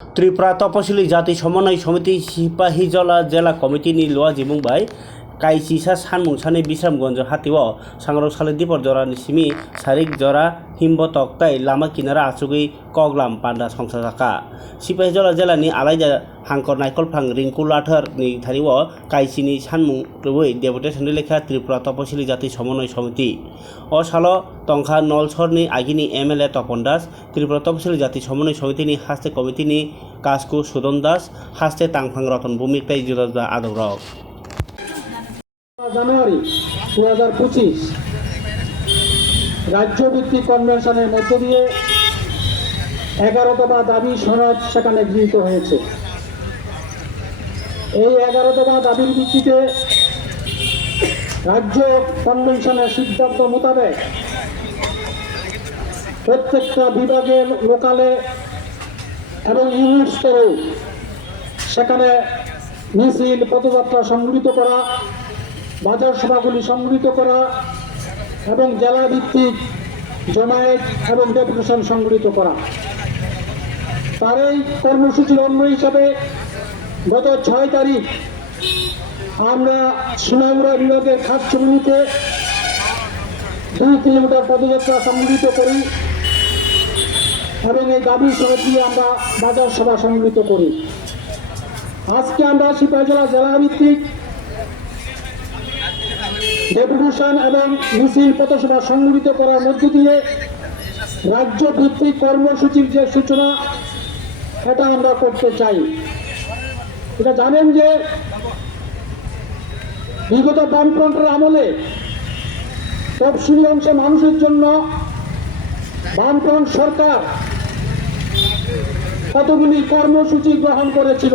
त्रिपुरा तपसिली जाति समन्वय समिति सिपाहीजला जिला कमिटिनि लुआ जिबुंबाय काइचिसा सानमुं सानै बिश्रामगंज हातिओ सांग्रौसालि दिपर जरानि सिमी सारिक जरा हिम्ब तक्ताय लामा किनारा आसुगै कगलाम पान्डा संसार जाखा सिपाहीजला जिलानि आलायजा हांकर नायकलफां रिंकु लाथारनि थारिओ काइचिनि सानमुं रुबै डेपुटेसन लेखा त्रिपुरा तपसिली जाति समन्वय समिति अ सालो तंखा नलसरनि आगिनि एमएलए तपन दास त्रिपुरा तपसिली जाति समन्वय समितिनि हास्ते कमिटिनि कास्कु सुदन दास हास्ते तांफां रतन भूमिकाय जुदा आदरक জানুয়ারি 2025 রাজ্যভিত্তিক কনভেনশনের মধ্য দিয়ে 11 দফা দাবি সনদ সেখানে গৃহীত হয়েছে। এই 11 দফা দাবির ভিত্তিতে রাজ্য কনভেনশনের সিদ্ধান্ত মোতাবেক প্রত্যেকটা বিভাগের লোকালে এবং ইউনিট স্তরে সেখানে মিছিল পদযাত্রা সংগঠিত করা, বাজার সভাগুলি সংগঠিত করা এবং জেলা ভিত্তিক জমায়েত এবং ডেপুটেশন সংগঠিত করা। তার এই কর্মসূচির অন্য হিসাবে গত 6 তারিখ আমরা সোনামুড়া বিভাগের খাতছড়িতে 2 কিলোমিটার পদযাত্রা সংগঠিত করি এবং এই দাবি সনদ দিয়ে আমরা বাজার সভা সংগঠিত করি। আজকে আমরা সিপাহীজলা জেলা ভিত্তিক ডেপুটেশন এবং মিছিল পথসভা সংগঠিত করার মধ্য দিয়ে রাজ্য ভিত্তিক কর্মসূচির যে সূচনা এটা আমরা করতে চাই। এটা জানেন যে বিগত বামফ্রন্টের আমলে তফসিলি অংশে মানুষের জন্য বামফ্রন্ট সরকার কতগুলি কর্মসূচি গ্রহণ করেছিল।